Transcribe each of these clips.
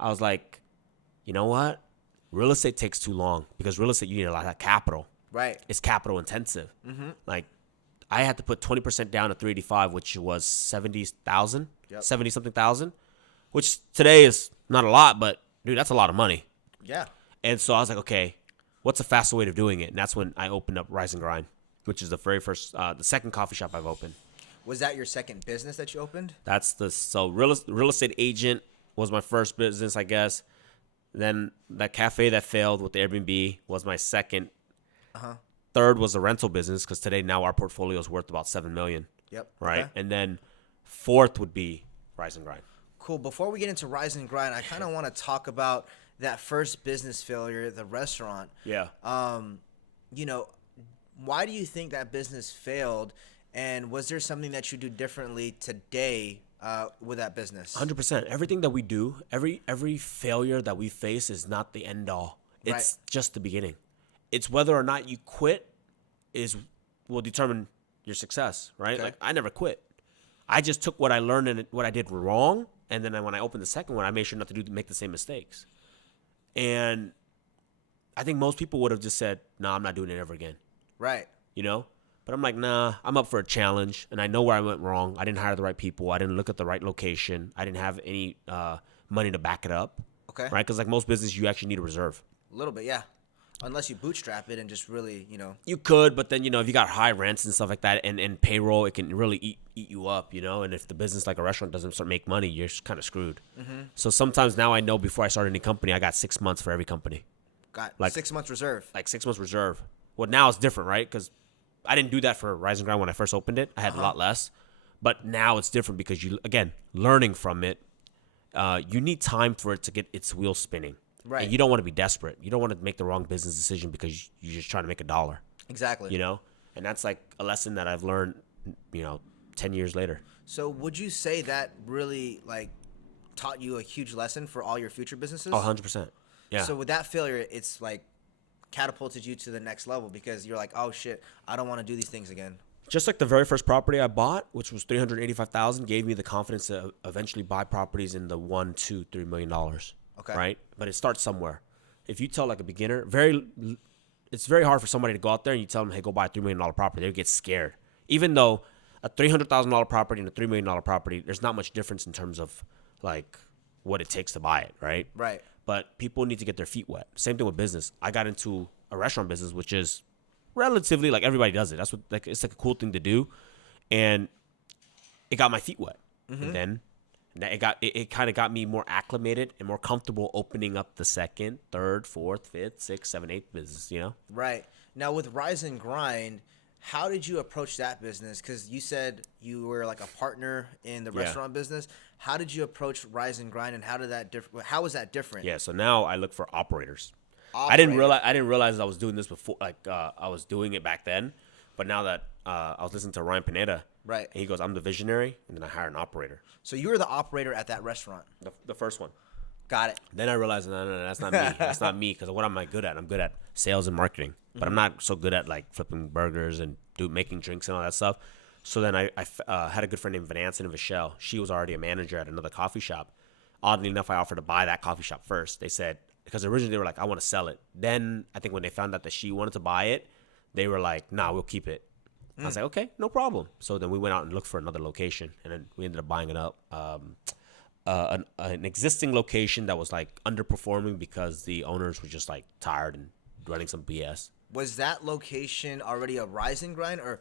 I was like, you know what? Real estate takes too long because real estate, you need a lot of capital. Right. It's capital intensive. Like I had to put 20% down at 385, which was 70,000, 70 something thousand, which today is not a lot, but dude, that's a lot of money. Yeah. And so I was like, okay, what's the faster way of doing it? And that's when I opened up Rise and Grind, which is the very first, the second coffee shop I've opened. Was that your second business that you opened? So real estate agent was my first business, I guess. Then that cafe that failed with the Airbnb was my second. Third was the rental business because today now our portfolio is worth about $7 million. Yep. Right. Okay. And then fourth would be Rise and Grind. Cool. Before we get into Rise and Grind, I kind of want to talk about that first business failure, the restaurant. Yeah. You know, why do you think that business failed? And was there something that you do differently today with that business? 100%. Everything that we do, every failure that we face is not the end all. It's just the beginning. It's whether or not you quit will determine your success, right? Okay. Like I never quit. I just took what I learned and what I did wrong, and then when I opened the second one, I made sure not to make the same mistakes. And I think most people would have just said, "No, I'm not doing it ever again." Right. You know? But I'm like, nah, I'm up for a challenge, and I know where I went wrong. I didn't hire the right people. I didn't look at the right location. I didn't have any money to back it up. Okay. Right? Because like most business, you actually need a reserve. A little bit, yeah. Unless you bootstrap it and just really, You could, but then, if you got high rents and stuff like that and payroll, it can really eat you up, And if the business like a restaurant doesn't start make money, you're kind of screwed. So sometimes now I know before I start any company, I got 6 months for every company. Got Like 6 months reserve. Like 6 months reserve. Well, now it's different, right? Because I didn't do that for Rise and Grind when I first opened it. I had a lot less. But now it's different because learning from it, you need time for it to get its wheels spinning. Right. And you don't want to be desperate. You don't want to make the wrong business decision because you're just trying to make $1. Exactly. And that's like a lesson that I've learned, 10 years later. So would you say that really taught you a huge lesson for all your future businesses? Oh, 100%. Yeah. So with that failure, it's catapulted you to the next level because you're like, oh shit, I don't want to do these things again. Just like the very first property I bought, which was $385,000, gave me the confidence to eventually buy properties in the $1, $2, $3 million. Okay. Right? But it starts somewhere. If you tell like a beginner, it's very hard for somebody to go out there and you tell them, hey, go buy a $3 million property. They get scared. Even though a $300,000 property and a $3 million property, there's not much difference in terms of like what it takes to buy it, right? Right. But people need to get their feet wet. Same thing with business. I got into a restaurant business, which is relatively like everybody does it. That's what it's like a cool thing to do. And it got my feet wet. And then it kind of got me more acclimated and more comfortable opening up the second, third, fourth, fifth, sixth, seventh, eighth business, Right. Now with Rise and Grind, how did you approach that business? Because you said you were like a partner in the restaurant business. How did you approach Rise and Grind, and how was that different? Yeah, so now I look for operators. I didn't realize I was doing this before, I was doing it back then. But now that I was listening to Ryan Pineda, right, and he goes, I'm the visionary, and then I hire an operator. So you were the operator at that restaurant? The first one. Got it. Then I realized, no, that's not me. That's not me, because what am I good at? I'm good at sales and marketing, but I'm not so good at like flipping burgers and making drinks and all that stuff. So then I had a good friend named Vanessa and Vachelle. She was already a manager at another coffee shop. Oddly enough, I offered to buy that coffee shop first. They said, because originally they were like, I want to sell it. Then I think when they found out that she wanted to buy it, they were like, nah, we'll keep it. I was like, okay, no problem. So then we went out and looked for another location, and then we ended up buying it up. An existing location that was like underperforming because the owners were just like tired and running some BS. Was that location already a Rise and Grind, or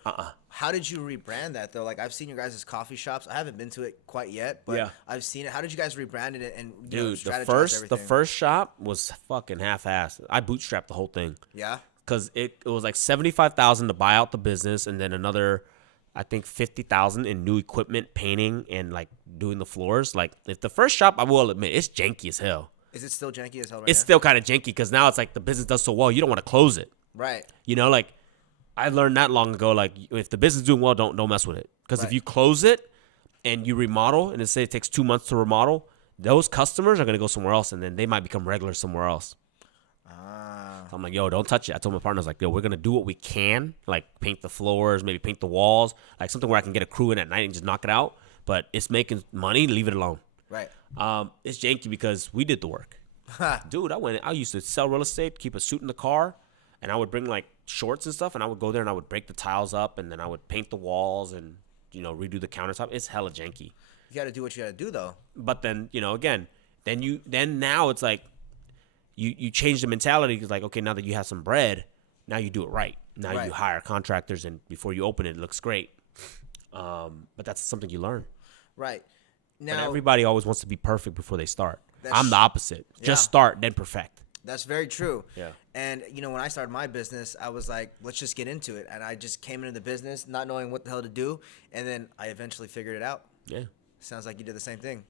how did you rebrand that though? Like I've seen your guys' coffee shops. I haven't been to it quite yet, but I've seen it. How did you guys rebrand it and the first shop was fucking half-assed. I bootstrapped the whole thing. Yeah. Because it was like $75,000 to buy out the business, and then another, I think $50,000 in new equipment, painting, and like doing the floors. Like if the first shop, I will admit, it's janky as hell. Is it still janky as hell right It's now? still kind of janky because now it's like the business does so well, you don't want to close it. Right. Like I learned that long ago. Like if the business is doing well, don't mess with it. Because if you close it and you remodel, and say it takes 2 months to remodel, those customers are gonna go somewhere else, and then they might become regular somewhere else. So I'm like, yo, don't touch it. I told my partners, like, yo, we're going to do what we can, like paint the floors, maybe paint the walls, like something where I can get a crew in at night and just knock it out. But it's making money, leave it alone. Right. It's janky because we did the work. Dude, I used to sell real estate, keep a suit in the car, and I would bring like shorts and stuff, and I would go there and I would break the tiles up, and then I would paint the walls and, redo the countertop. It's hella janky. You got to do what you got to do, though. But then, again, then now it's like you change the mentality because, like, okay, now that you have some bread, now you do it right. Now Right. you hire contractors, and before you open it, it looks great. But that's something you learn. Right. But Now, everybody always wants to be perfect before they start. That's- I'm the opposite. Yeah. Just start, then perfect. that's very true. Yeah. And, when I started my business, I was like, let's just get into it. And I just came into the business not knowing what the hell to do. And then I eventually figured it out. Yeah. Sounds like you did the same thing.